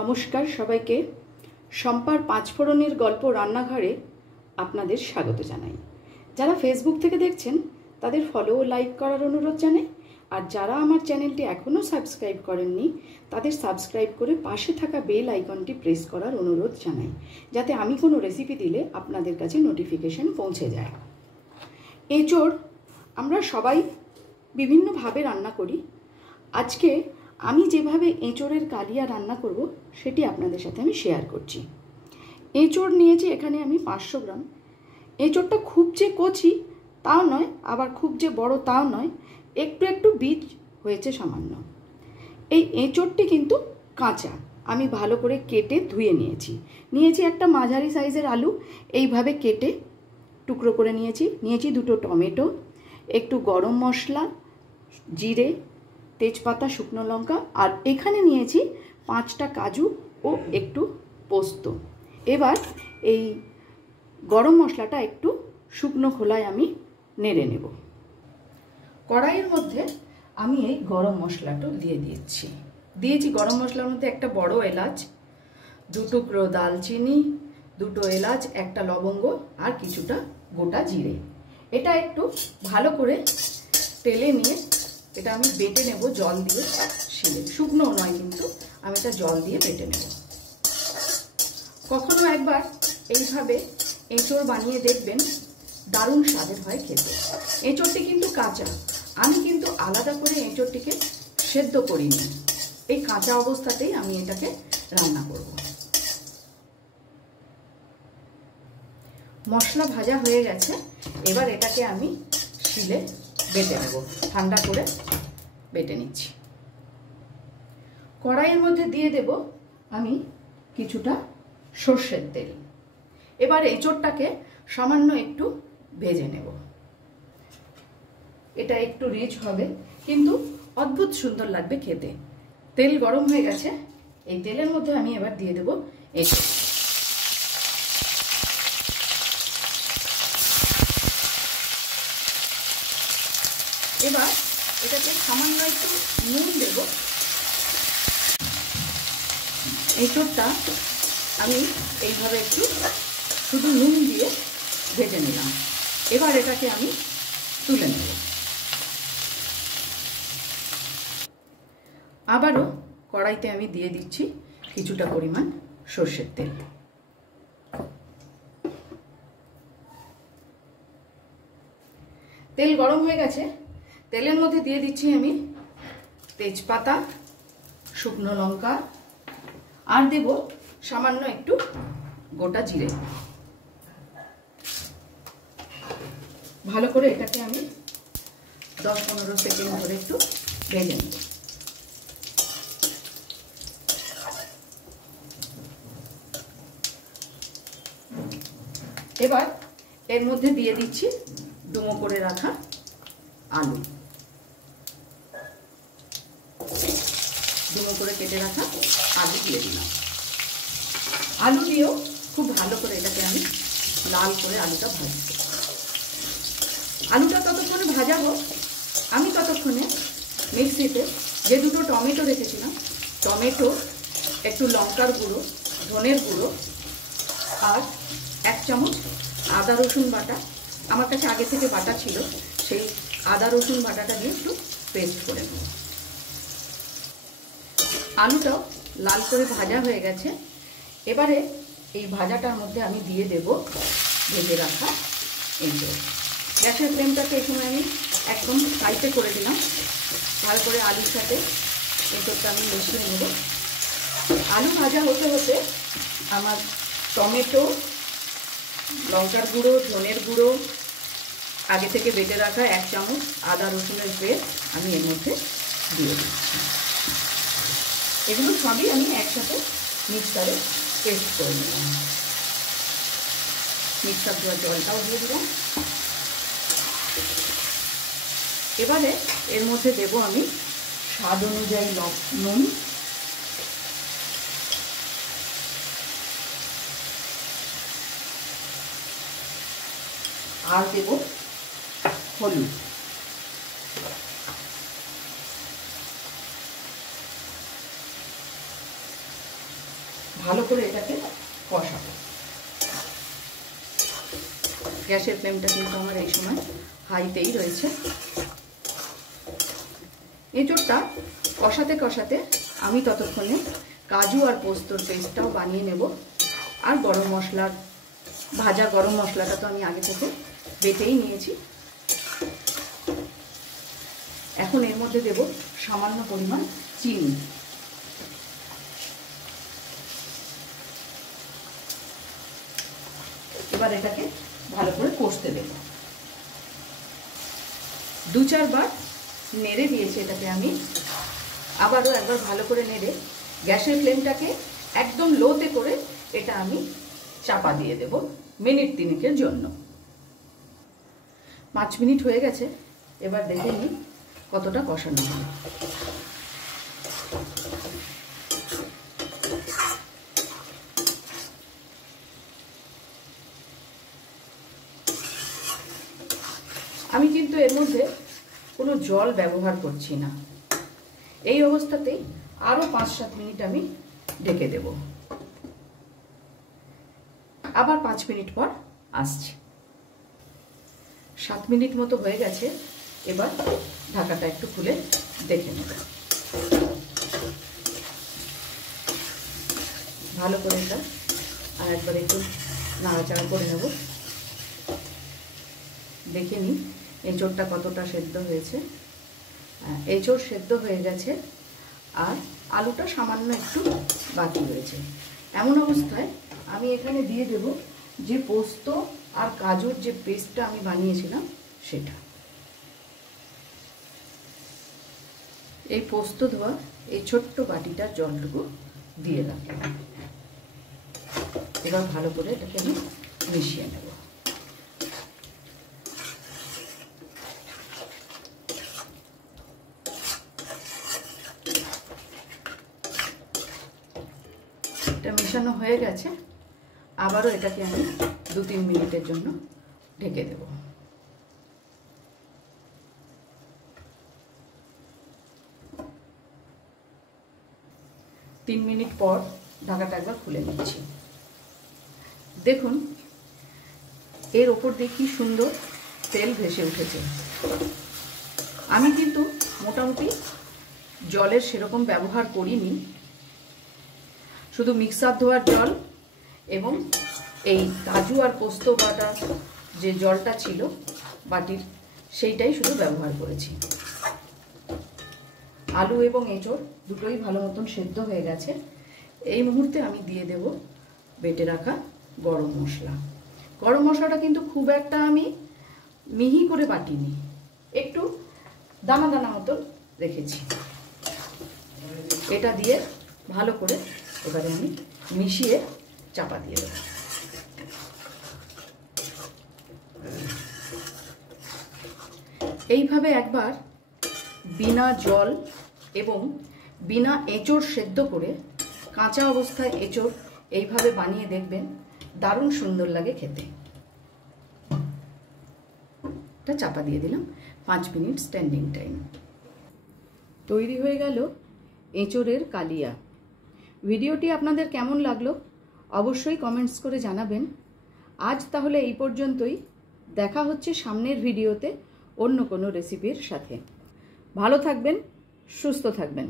নমস্কার সবাইকে। শম্পার পাঁচফোড়নের গল্প রান্নাঘরে আপনাদের স্বাগত জানাই। যারা ফেসবুক থেকে দেখছেন তাদের ফলো ও লাইক করার অনুরোধ জানাই, আর যারা আমার চ্যানেলটি এখনও সাবস্ক্রাইব করেননি তাদের সাবস্ক্রাইব করে পাশে থাকা বেল আইকনটি প্রেস করার অনুরোধ জানাই, যাতে আমি কোনো রেসিপি দিলে আপনাদের কাছে নোটিফিকেশন পৌঁছে যায়। এঁচোড় আমরা সবাই বিভিন্নভাবে রান্না করি। আজকে আমি যেভাবে এঁচোড়ের কালিয়া রান্না করব সেটি আপনাদের সাথে আমি শেয়ার করছি। এঁচোড় নিয়েছি এখানে আমি 500 গ্রাম। এঁচোড়টা খুব যে কচি তাও নয়, আবার খুব যে বড় তাও নয়, একটু একটু বীজ হয়েছে সামান্য। এই এঁচোড়টি কিন্তু কাঁচা, আমি ভালো করে কেটে ধুয়ে নিয়েছি একটা মাঝারি সাইজের আলু এইভাবে কেটে টুকরো করে নিয়েছি 2টো টমেটো, একটু গরম মশলা, জিরে, তেজপাতা, শুকনো লঙ্কা, আর এখানে নিয়েছি 5টা কাজু ও একটু পোস্ত। এবার এই গরম মশলাটা একটু শুকনো খোলায় আমি নেড়ে নেব। কড়াইয়ের মধ্যে আমি এই গরম মশলাটা দিয়েছি গরম মশলার মধ্যে একটা বড় এলাচ, 2 টুকরো দালচিনি, 2টো এলাচ, একটা লবঙ্গ আর কিছুটা গোটা জিরে। এটা একটু ভালো করে তেলে নিয়ে এটা আমি বেটে নেব জল দিয়ে, শিলে, শুকনো নয় কিন্তু, আমি এটা জল দিয়ে বেটে নেব। কখনো একবার এইভাবে এঁচোড় বানিয়ে দেখবেন, দারুণ স্বাদের হয় খেতে। এঁচোড়টি কিন্তু কাঁচা, আমি কিন্তু আলাদা করে এঁচোড়টিকে সেদ্ধ করিনি, এই কাঁচা অবস্থাতেই আমি এটাকে রান্না করব। মশলা ভাজা হয়ে গেছে, এবার এটাকে আমি শিলে বেটে নেব, ঠান্ডা করে বেটে নিচ্ছি। কড়াইয়ের মধ্যে দিয়ে দেব আমি কিছুটা সর্ষের তেল। এবার এঁচোড়টাকে সামান্য একটু ভেজে নেব। এটা একটু রিচ হবে কিন্তু অদ্ভুত সুন্দর লাগবে খেতে। তেল গরম হয়ে গেছে, এই তেলের মধ্যে আমি এবার দিয়ে দেব এঁচোড়। এবার এটাকে সামান্য একটু নুন দেব। এঁচোড়টা আমি এইভাবে একটু শুধু নুন দিয়ে ভেজে নিলাম। এবার এটাকে আমি তুলে নেব। আবারও কড়াইতে আমি দিয়ে দিচ্ছি কিছুটা পরিমাণ সর্ষের তেল। তেল গরম হয়ে গেছে, তেলের মধ্যে দিয়ে দিচ্ছি আমি তেজপাতা, শুকনো লঙ্কা, আর দেব সামান্য একটু গোটা জিরে। ভালো করে এটাকে আমি 10-15 সেকেন্ড ধরে একটু ভেজে নেব। এবার এর মধ্যে দিয়ে দিচ্ছি ডুমো করে রাখা আলু, ডুমো করে কেটে রাখা আলু দিয়ে দিলাম। আলু দিয়েও খুব ভালো করে এটাকে আমি লাল করে আলুটা ভাজবো। আলুটা ততক্ষণে ভাজাবো, আমি ততক্ষণে মিক্সিতে যে 2টো টমেটো রেখেছিলাম, টমেটো, একটু লঙ্কার গুঁড়ো, ধনের গুঁড়ো আর 1 চামচ আদা রসুন বাটা, আমার কাছে আগে থেকে বাটা ছিল, সেই আদা রসুন বাটাটা দিয়ে একটু পেস্ট করে নেব। আলুটাও লাল করে ভাজা হয়ে গেছে, এবারে এই ভাজাটার মধ্যে আমি দিয়ে দেব ভেজে রাখা এঁচোড়। গ্যাসের ফ্লেমটাকে এই সময় আমি একদম হাইতে করে দিলাম। ভালো করে আলুর সাথে এঁচোড়টা আমি মিশিয়ে নেব। আলু ভাজা হতে হতে আমার টমেটো, লঙ্কার গুঁড়ো, ধনের গুঁড়ো, আগে থেকে বেটে রাখা 1 চামচ আদা রসুনের পেস্ট আমি এর মধ্যে দিয়ে দিচ্ছি। এগুলো সবই আমি একসাথে মিক্সারে পেস্ট করে নিলাম। মিক্সার দেওয়ার জলটাও দিয়ে দিলাম। এবারে এর মধ্যে দেব আমি স্বাদ অনুযায়ী নুন, আর দেব হলুদ। ভালো করে এটাকে কষাবো। গ্যাসের ফ্লেমটা কিন্তু আমার এই সময় হাইতেই রয়েছে। এঁচোড়টা কষাতে কষাতে আমি ততক্ষণে কাজু আর পোস্তর পেস্টটাও বানিয়ে নেব। আর গরম মশলার ভাজা গরম মশলাটা তো আমি আগে থেকে বেটেই নিয়েছি। এখন এর মধ্যে দেব সামান্য পরিমাণ চিনি। এবার এটাকে ভালো করে কষতে দেব। 2-4 বার নেড়ে দিয়েছি এটাকে আমি। আবারও একবার ভালো করে নেড়ে গ্যাসের ফ্লেমটাকে একদম লোতে করে এটা আমি চাপা দিয়ে দেব মিনিট 3 জন্য। 5 মিনিট হয়ে গেছে। এবার দেখে নিই কতটা কষানো হলো। আমি কিন্তু এর মধ্যে কোনো জল ব্যবহার করছি না। এই অবস্থাতেই আরও 5-7 মিনিট আমি ঢেকে দেব। আবার 5 মিনিট পর আসছি। 7 মিনিট মতো হয়ে গেছে। এবার ঢাকাটা একটু খুলে দেখে নেব। ভালো করে এটা আর একবার একটু নাড়াচাড়া করে নেব। দেখে নিই এঁচোড়টা কতটা সেদ্ধ হয়েছে। এঁচোড় সেদ্ধ হয়ে গেছে আর আলুটা সামান্য একটু বাকি রয়েছে। এমন অবস্থায় আমি এখানে দিয়ে দেব যে পোস্ত আর কাজুর যে পেস্টটা আমি বানিয়েছিলাম সেটা। এই পোস্ত ধোয়া এই ছোট্ট বাটিটার জলটুকু দিয়ে রাখলাম। এবার ভালো করে এটাকে আমি মিশিয়ে নেব। এটা মেশানো হয়ে গেছে। আবারও এটাকে আমি 2-3 মিনিটের জন্য ঢেকে দেব। 3 মিনিট পর ঢাকাটা একবার খুলে নিচ্ছি। দেখুন এর ওপর দিয়ে কি সুন্দর তেল ভেসে উঠেছে। আমি কিন্তু মোটামুটি জলের সেরকম ব্যবহার করিনি। শুধু মিক্সার ধোয়ার জল এবং এই কাজু আর পোস্ত বাটা যে জলটা ছিল বাটির সেইটাই শুধু ব্যবহার করেছি। আলু এবং এঁচোড় দুটোই ভালো মতন সেদ্ধ হয়ে গেছে। এই মুহূর্তে আমি দিয়ে দেব বেটে রাখা গরম মশলা। গরম মশলাটা কিন্তু খুব একটা আমি মিহি করে বাটিনি, একটু দানা দানা মতন রেখেছি। এটা দিয়ে ভালো করে এবারে আমি মিশিয়ে চাপা দিয়ে দেব। এইভাবে একবার বিনা জল এবং বিনা এঁচোড় সেদ্ধ করে কাঁচা অবস্থায় এঁচোড় এইভাবে বানিয়ে দেখবেন, দারুণ সুন্দর লাগে খেতে। এটা চাপা দিয়ে দিলাম। 5 মিনিট স্ট্যান্ডিং টাইম। তৈরি হয়ে গেল এঁচোড়ের কালিয়া। ভিডিওটি আপনাদের কেমন লাগলো অবশ্যই কমেন্টস করে জানাবেন। আজ তাহলে এই পর্যন্তই। দেখা হচ্ছে সামনের ভিডিওতে অন্য কোনো রেসিপির সাথে। ভালো থাকবেন, সুস্থ থাকবেন।